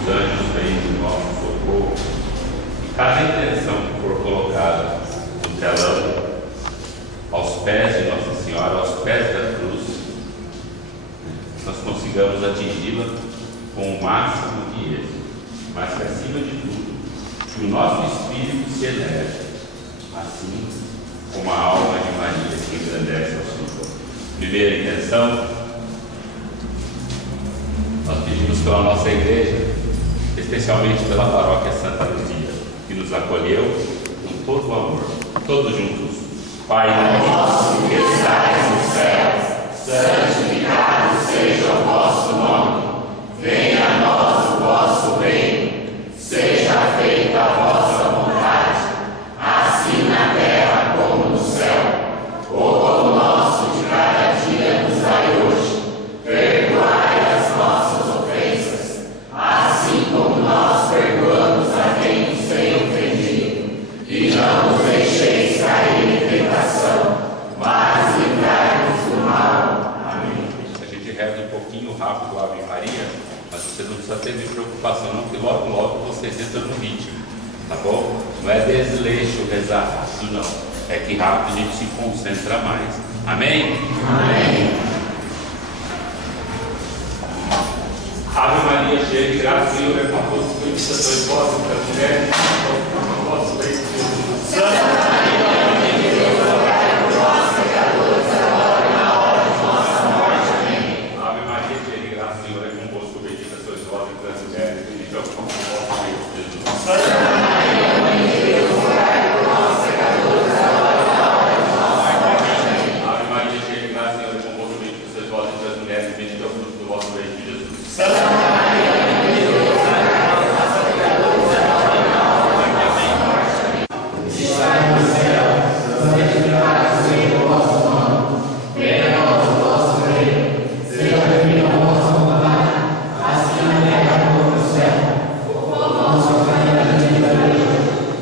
os anjos venham em nosso socorro. E cada intenção que for colocada no telão, aos pés de Nossa Senhora, aos pés da cruz, nós consigamos atingi-la com o máximo de êxito, mas que acima de tudo, que o nosso espírito se eleve, assim como a alma de Maria se engrandece ao Senhor. Primeira intenção, nós pedimos pela nossa igreja, especialmente pela paróquia Santa Luzia, que nos acolheu com todo o amor, todos juntos. Pai nosso que estais nos céus, santificado seja o vosso nome. Venha a nós o vosso reino. Seja feita a vossa vontade, assim na terra como no céu. O pão nosso de cada dia nos dai hoje. Perdoai as nossas ofensas, assim como nós perdoamos a quem nos tem ofendido. E não nos deixeis cair em tentação, mas livrai-nos do mal. Amém. A gente reza um pouquinho rápido o Ave Maria, mas você não precisa ter preocupação não, porque logo vocês entram no ritmo, tá bom? Não é desleixo rezar rápido não, é que rápido a gente se concentra mais. Amém? Amém. Ave Maria, cheia de graça, o Senhor é convosco, bendita sois vós entre as mulheres, o vosso leite de Jesus. Santa Maria, Mãe de Deus, rogai por nós, pecadores, agora e na hora de nossa morte. Amém. Ave Maria, cheia de graça, o Senhor é convosco, bendita sois vós entre as mulheres, bendito é o fruto do vosso leite de Jesus. Santa Maria, Mãe de Deus, rogai por nós, pecadores, agora e na hora de nossa morte. Amém. Ave Maria, cheia de graça, o Senhor é convosco, bendita sois vós entre as mulheres, bendito é o fruto do vosso leite de Jesus. Santa Maria, Mãe de Deus, rogai por nós, pecadores, agora e na hora de nossa morte. Amém. Estai no céu, santificado seja o vosso nome. Venha a nós o vosso reino. Seja feita a vossa vontade, assim na terra como no céu. O pão nosso de cada dia nos dai hoje.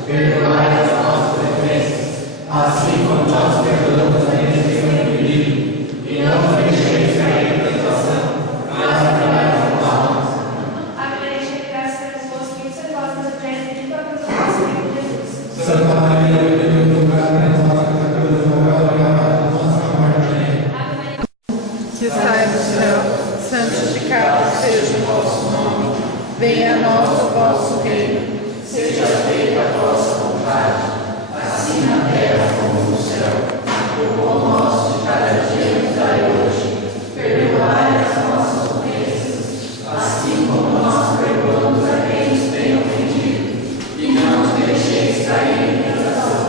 Perdoai as nossas ofensas, assim como nós perdoamos a quem nos tem ofendido. E não nos deixeis cair em tentação, mas livrai-nos do mal. Ave Maria, cheia de graça, Deus é convosco, bendita sois vós entre as mulheres, bendito é o fruto do vosso ventre, Jesus. Santa Maria, Mãe de Deus, rogai por nós, pecadores, agora e na hora de nossa morte. Amém. Ave Maria, Que estais no céu, santificado seja o vosso nome. Venha a nós o vosso reino. Seja feita a vossa vontade, assim na terra como no céu. O pão nosso de cada dia nos dai hoje. Perdoai as nossas ofensas, assim como nós perdoamos a quem nos tem ofendido. E não nos deixeis cair em tentação,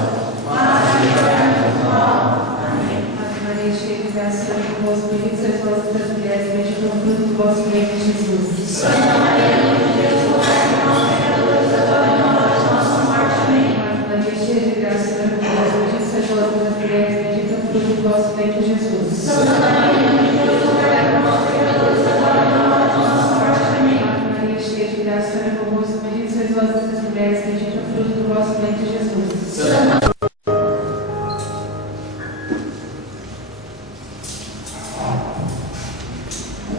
mas livrai-nos do mal. Amém. Ave Maria, cheia de graça, Senhor é convosco, bendita sois vós entre as mulheres, bendito é o fruto do vosso ventre, Jesus. Santa Maria, Mãe de Deus, rogai por nós, pecadores, agora e na hora de nossa morte. Amém. Ave Maria, cheia de graça, Senhor é convosco, bendita sois vós entre as mulheres, bendito é o fruto do vosso ventre, Jesus. Santa Maria, Mãe de Deus, rogai por nós, pecadores, agora e na hora de nossa morte. Amém. Ave Maria, cheia de graça, Senhor é convosco, bendita sois vós entre as mulheres, bendito é o fruto do vosso ventre, Jesus. Santa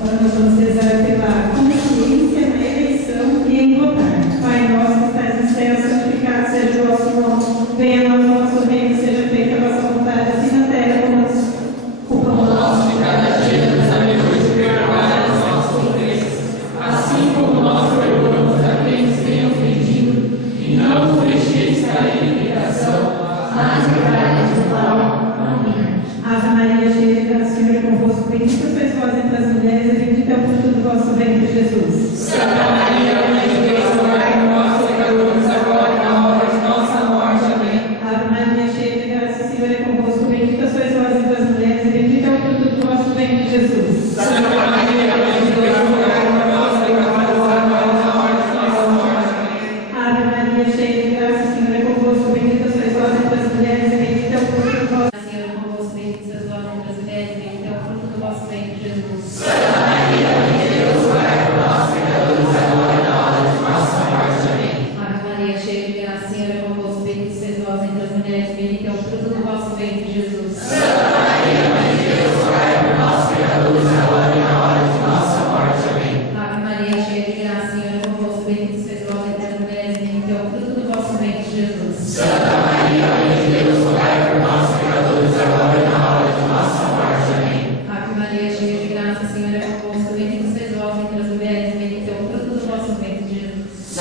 Agora nós vamos rezar pela consciência na eleição e em votar. Pai nosso que estás no céu, santificado seja o vosso nome. Venha a nós o vosso reino, seja feita a vossa vontade, assim na terra como no céu. O pão nosso de cada dia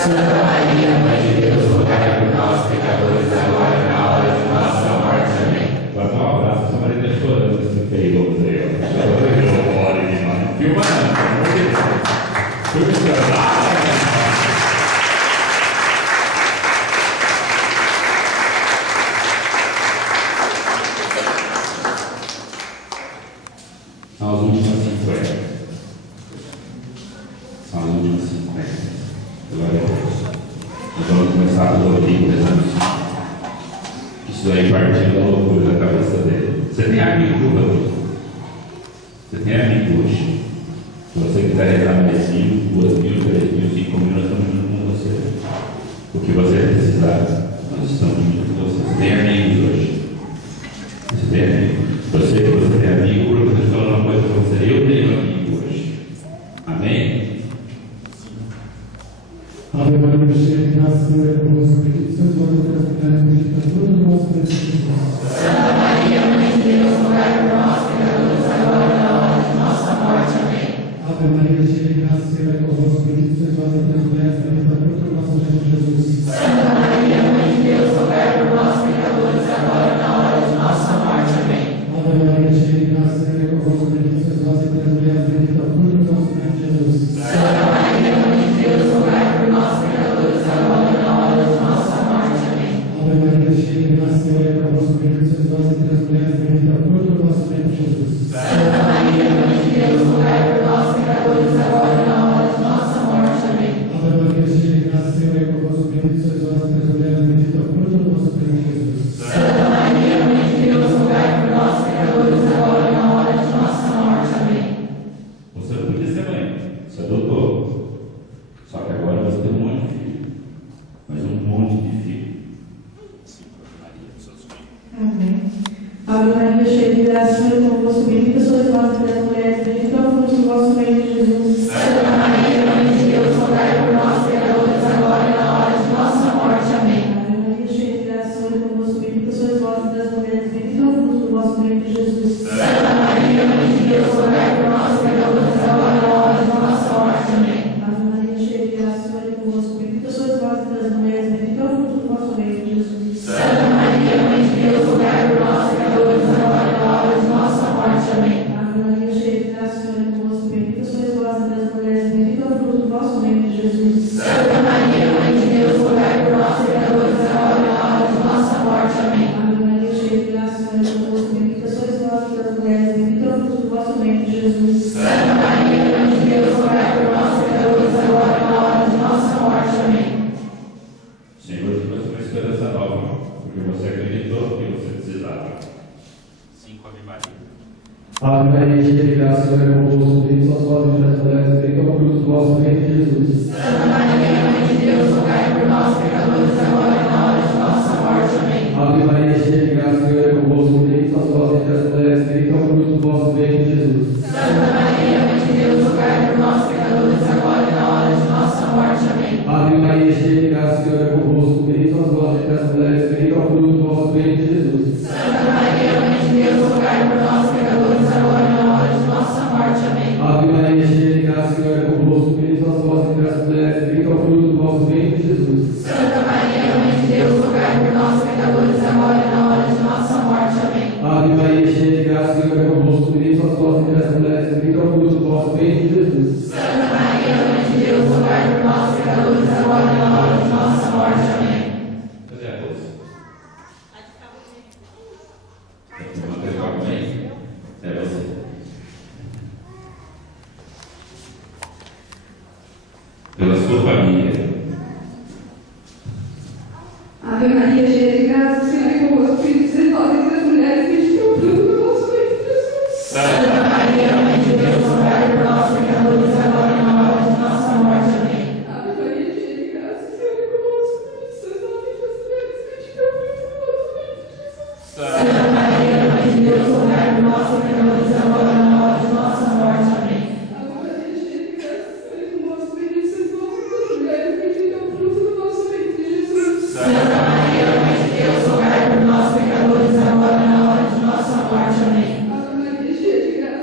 Santa Maria, Mãe de Deus, rogai por nós, pecadores, agora e na hora de nossa morte. Amém. Guarda um abraço, essa Maria está chorando esse peido aí, ó. Chorando, glória demais. Filma não, pelo amor de Deus. Filma isso. São as últimas 50. São as últimas 50. Glória a Deus. Nós vamos começar a ouvir o exame. Isso aí partindo da loucura da cabeça dele. Você tem amigo hoje? Você tem amigo hoje? Se você quiser rezar mais 1.000, 2.000, 3.000, 5.000, nós estamos junto com você. O que você precisar, nós estamos junto com você. Você tem amigos hoje? Você tem amigo? Você tem amigo, porque eu estou falando uma coisa para você. Eu tenho amigo hoje. Amém? Ave Maria, cheia de graça, o Senhor é convosco. Bendita sois vós entre as mulheres, bendita é fruto do vosso ventre, Jesus. Santa Maria, Mãe de Deus, rogai por nós, pecadores, agora e na hora de nossa morte. Amém. Ave Maria, cheia de graça, o Senhor é convosco. Bendita sois vós entre as mulheres, bendita é fruto do vosso ventre, Jesus. Santa Maria, Mãe de Deus, rogai por nós, pecadores, agora e na hora de nossa morte. Amém. Ave Maria, cheia de graça, o Senhor é convosco. Bendita sois vós entre as mulheres, bendita é fruto do vosso ventre, Jesus. Santa Maria, Mãe de Deus, rogai por nós, pecadores, agora e na hora de nossa morte. Amém. Ave Maria, cheia de graça, o Senhor é convosco. Bendita sois vós entre as mulheres, bendita é fruto do vosso ventre, Jesus. Santa Maria, Mãe de Deus, rogai por nós, pecadores, agora e na hora de nossa morte. Amém. Ave Maria, cheia de graça, o Senhor é convosco. Bendita sois vós entre as mulheres, bendita é fruto do vosso ventre, Jesus. Santa Maria, Mãe de Deus, rogai por nós, pecadores, agora e na hora de nossa morte. Amém. Você não podia ser mãe, você adotou. Só que agora você tem um monte de filho. Mas um monte de filho. Amém. Ave Maria, cheia de graça, o Senhor é convosco. Bendita sois vós entre as mulheres, bendito é o fruto do vosso ventre, Jesus. Santa Maria, Mãe de Deus, rogai por nós, pecadores, agora e na hora de nossa morte. Amém. Ave Maria, cheia de graça, o Senhor é convosco. Bendita sois vós entre as mulheres, bendito é o fruto do vosso ventre, Jesus. Santa Maria, Mãe de Deus, rogai por nós, pecadores, agora e na hora de nossa morte. Amém. Ave Maria, cheia de graça, o Senhor é convosco. Bendita sois vós entre as mulheres, bendito é o fruto do vosso ventre, Jesus. Santa Maria, Mãe de Deus, rogai por nós, pecadores, agora e na hora de nossa morte. Amém. Ave Maria, cheia de graça, o Senhor é convosco. Bendita sois vós entre as mulheres, bendito é o fruto do vosso ventre, Jesus. Santa Maria, Mãe de Deus, rogai por nós, pecadores, agora e na hora de nossa morte. Amém. Ave Maria, cheia de graça, o Senhor é convosco. Bendita sois vós entre as mulheres, bendito é o fruto do vosso ventre, Jesus. Santa Maria, Mãe de Deus, rogai por nós, pecadores, agora e na hora de nossa morte. Amém. Senhor, te dou uma esperança nova, porque você acreditou que você precisava. 5 Ave Maria. Ave Maria, cheia de graça, o Senhor é convosco. Bendita sois vós entre as mulheres, bendito é o fruto do vosso ventre, Jesus. Santa Maria, Mãe de Deus, rogai por nós, pecadores, agora e na hora de nossa morte. Amém. Ave Maria, cheia de graça, o Senhor é convosco. Bendita sois vós entre as mulheres, bendito é o fruto do vosso ventre, Jesus. Santa Maria, Mãe de Deus, rogai por nós, pecadores, agora e na hora de nossa morte. Amém. Ave Maria, cheia de graça, o Senhor é convosco. Bendita sois vós entre as mulheres, bendito é o fruto do vosso ventre, Jesus. Santa Maria, Mãe de Deus, rogai por nós, pecadores, agora e na hora de nossa morte. Amém. Ave Maria, cheia de graça, o Senhor é convosco. Bendita sois vós entre as mulheres, bendito é o fruto do vosso ventre, Jesus. Santa Maria, Mãe de Deus, rogai por nós, pecadores, agora e na hora de nossa morte. Amém. Ave Maria, cheia de graça, o Senhor é convosco. Bendita sois vós entre as mulheres, bendito é o fruto do vosso ventre, Jesus. Santa Maria, Mãe de Deus, rogai por nós, pecadores, agora e na hora de nossa morte. Amém. Cadê a bolsa? Não quer ficar comigo? É você. Pela sua família. Ave Maria, cheia de graça, o Senhor é convosco. Bendita sois vós entre as mulheres, bendito é o fruto do vosso ventre, Jesus. Santa Maria, Mãe de Deus, rogai por nós, pecadores, agora e na hora de nossa morte. Amém. Ave Maria, cheia de graça, o Senhor é convosco. Bendita sois vós entre as mulheres, bendito é o fruto do vosso ventre, Jesus. Santa Maria, Mãe de Deus, rogai por nós, pecadores, agora e na hora de nossa morte. Amém. Ave Maria, cheia de graça, o Senhor é convosco. Bendita sois vós entre as mulheres, bendito é o fruto do vosso ventre, Jesus. Santa Maria, Mãe de Deus, rogai por nós, pecadores, agora e na hora de nossa morte. Amém. Ave Maria, cheia de graça,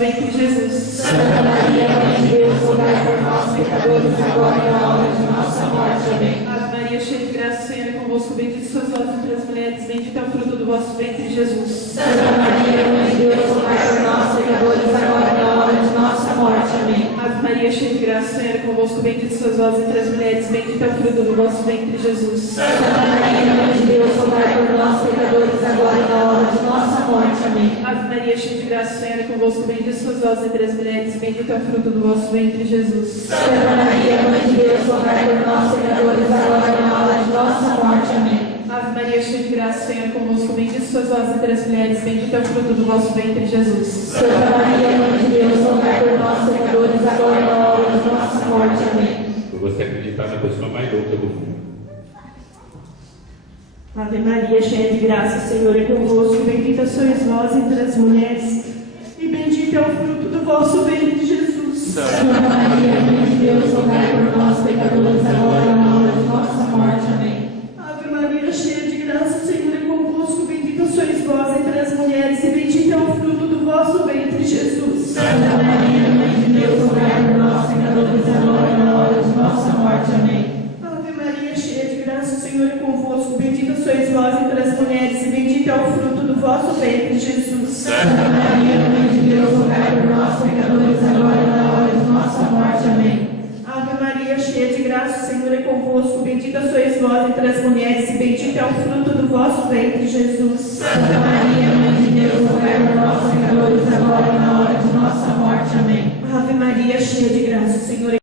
ventre, Jesus. Santa Maria, Mãe de Deus, rogai por nós, pecadores, agora e na hora de nossa morte. Amém. Ave Maria, cheia de graça, o Senhor é convosco, bendita sois vós entre as mulheres, bendito é o fruto do vosso ventre, Jesus. Santa Maria, Mãe de Deus, rogai por nós, pecadores, agora e na hora de nossa morte. Amém. Ave Maria, cheia de graça, o Senhor é convosco, bendita sois vós entre as mulheres, bendito é o fruto do vosso ventre, Jesus. Santa Maria, Mãe de Deus, rogai por nós, pecadores, agora e na hora de nossa morte. Amém. Ave Maria, cheia de graça, o Senhor é convosco, bendita sois vós entre as mulheres, bendito é o fruto do vosso ventre, Jesus. Santa Maria, Mãe de Deus, rogai por nós, pecadores, agora e na hora de nossa morte. Amém. Ave Maria, cheia de graça, o Senhor é convosco, bendita sois vós entre as mulheres, bendito é o fruto do vosso ventre, Jesus. Santa Maria, Mãe de Deus, rogai por nós, pecadores, agora e na hora de nossa morte. Amém. Por você acreditar na pessoa mais louca do mundo. Ave Maria, cheia de graça, o Senhor é convosco, bendita sois vós entre as mulheres, e bendito é o fruto do vosso ventre, Jesus. Santa Maria, Mãe de Deus, rogai por nós, pecadores, agora e na hora de nossa morte. Amém. Ave Maria, cheia de graça, o Senhor é convosco, bendita sois vós entre as mulheres, e bendito é o fruto do vosso ventre, Jesus. Santa Maria, Mãe de Deus, rogai por nós, pecadores, agora e na hora de nossa morte. Amém. Ave Maria, cheia de graça, o Senhor é convosco, bendita sois vós entre as mulheres, e bendito é o fruto do vosso ventre, Jesus. Santa Maria, Mãe de Deus, rogai por nós, pecadores, agora e na hora de nossa morte. Amém. Ave Maria, cheia de graça, o Senhor é convosco, bendita sois vós entre as mulheres, e bendito é o fruto do vosso ventre, Jesus. Santa Maria, Mãe de Deus, rogai por nós, pecadores, agora e na hora de nossa morte. Amém. Ave Maria, cheia de graça, o Senhor é